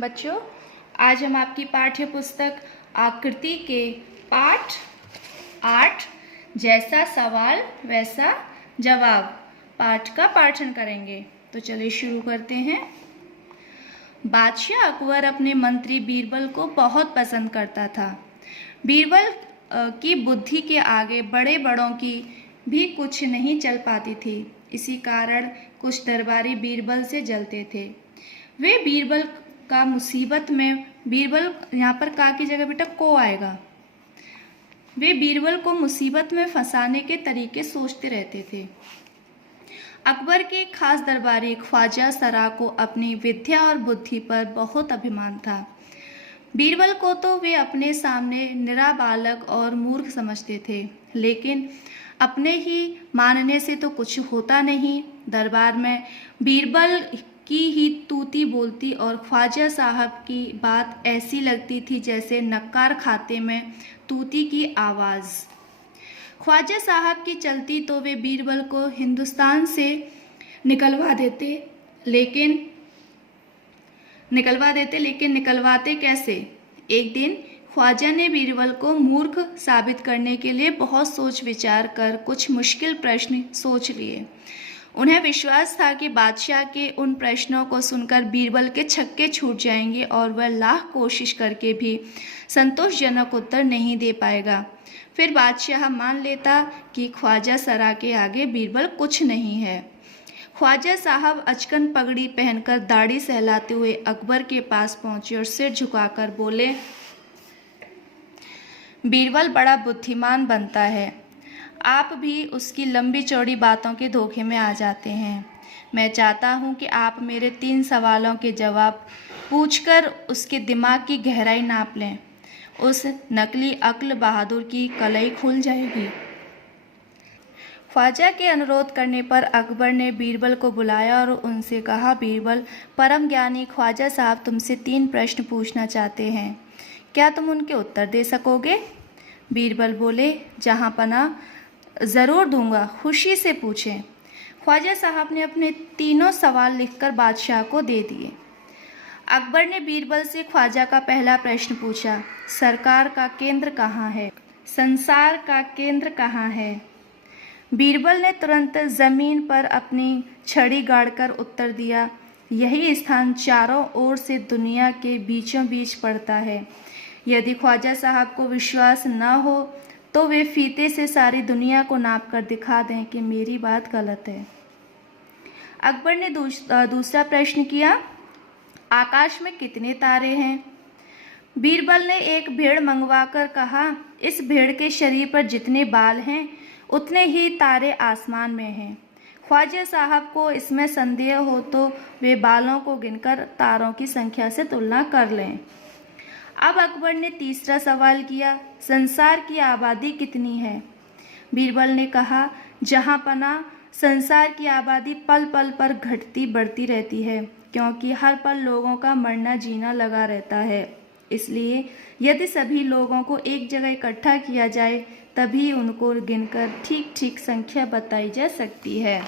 बच्चों, आज हम आपकी पाठ्य पुस्तक आकृति के पाठ 8 जैसा सवाल वैसा जवाब पाठ का पाठन करेंगे। तो चलिए शुरू करते हैं। बादशाह अकबर अपने मंत्री बीरबल को बहुत पसंद करता था। बीरबल की बुद्धि के आगे बड़े बड़ों की भी कुछ नहीं चल पाती थी। इसी कारण कुछ दरबारी बीरबल से जलते थे। वे बीरबल का मुसीबत में बीरबल यहाँ पर का की जगह बेटा को आएगा। वे बीरबल को मुसीबत में फंसाने के तरीके सोचते रहते थे। अकबर के खास दरबारी ख्वाजा सरा को अपनी विद्या और बुद्धि पर बहुत अभिमान था। बीरबल को तो वे अपने सामने निरा बालक और मूर्ख समझते थे, लेकिन अपने ही मानने से तो कुछ होता नहीं। दरबार में बीरबल की ही तूती बोलती और ख्वाजा साहब की बात ऐसी लगती थी जैसे नक्कार खाते में तूती की आवाज़। ख्वाजा साहब की चलती तो वे बीरबल को हिंदुस्तान से निकलवा देते, लेकिन निकलवाते कैसे? एक दिन ख्वाजा ने बीरबल को मूर्ख साबित करने के लिए बहुत सोच विचार कर कुछ मुश्किल प्रश्न सोच लिए। उन्हें विश्वास था कि बादशाह के उन प्रश्नों को सुनकर बीरबल के छक्के छूट जाएंगे और वह लाख कोशिश करके भी संतोषजनक उत्तर नहीं दे पाएगा। फिर बादशाह मान लेता कि ख्वाजा सरा के आगे बीरबल कुछ नहीं है। ख्वाजा साहब अचकन पगड़ी पहनकर दाढ़ी सहलाते हुए अकबर के पास पहुंचे और सिर झुकाकर बोले, बीरबल बड़ा बुद्धिमान बनता है, आप भी उसकी लंबी चौड़ी बातों के धोखे में आ जाते हैं। मैं चाहता हूं कि आप मेरे 3 सवालों के जवाब पूछकर उसके दिमाग की गहराई नाप लें। उस नकली अक्ल बहादुर की कलई खुल जाएगी। ख्वाजा के अनुरोध करने पर अकबर ने बीरबल को बुलाया और उनसे कहा, बीरबल, परम ज्ञानी ख्वाजा साहब तुमसे 3 प्रश्न पूछना चाहते हैं, क्या तुम उनके उत्तर दे सकोगे? बीरबल बोले, जहाँ पना ज़रूर दूंगा, खुशी से पूछें। ख्वाजा साहब ने अपने 3 सवाल लिखकर बादशाह को दे दिए। अकबर ने बीरबल से ख्वाजा का पहला प्रश्न पूछा, सरकार का केंद्र कहाँ है? संसार का केंद्र कहाँ है? बीरबल ने तुरंत ज़मीन पर अपनी छड़ी गाड़कर उत्तर दिया, यही स्थान चारों ओर से दुनिया के बीचों बीच पड़ता है। यदि ख्वाजा साहब को विश्वास न हो तो वे फीते से सारी दुनिया को नाप कर दिखा दें कि मेरी बात गलत है। अकबर ने दूसरा प्रश्न किया, आकाश में कितने तारे हैं? बीरबल ने एक भेड़ मंगवाकर कहा, इस भेड़ के शरीर पर जितने बाल हैं उतने ही तारे आसमान में हैं। ख्वाजा साहब को इसमें संदेह हो तो वे बालों को गिनकर तारों की संख्या से तुलना कर लें। अब अकबर ने तीसरा सवाल किया, संसार की आबादी कितनी है? बीरबल ने कहा, जहाँ पना संसार की आबादी पल पल पर घटती बढ़ती रहती है, क्योंकि हर पल लोगों का मरना जीना लगा रहता है। इसलिए यदि सभी लोगों को एक जगह इकट्ठा किया जाए तभी उनको गिनकर ठीक ठीक संख्या बताई जा सकती है।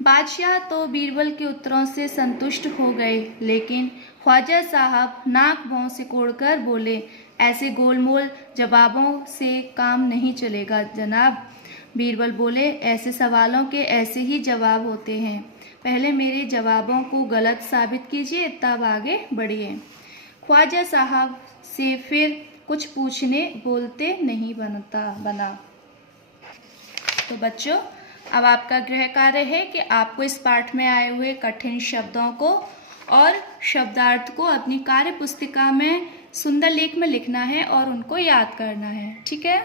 बादशाह तो बीरबल के उत्तरों से संतुष्ट हो गए, लेकिन ख्वाजा साहब नाक भौं सिकोड़कर बोले, ऐसे गोलमोल जवाबों से काम नहीं चलेगा जनाब। बीरबल बोले, ऐसे सवालों के ऐसे ही जवाब होते हैं, पहले मेरे जवाबों को गलत साबित कीजिए तब आगे बढ़िए। ख्वाजा साहब से फिर कुछ पूछने बोलते नहीं बना। तो बच्चों, अब आपका गृह कार्य है कि आपको इस पाठ में आए हुए कठिन शब्दों को और शब्दार्थ को अपनी कार्य पुस्तिका में सुंदर लेख में लिखना है और उनको याद करना है। ठीक है?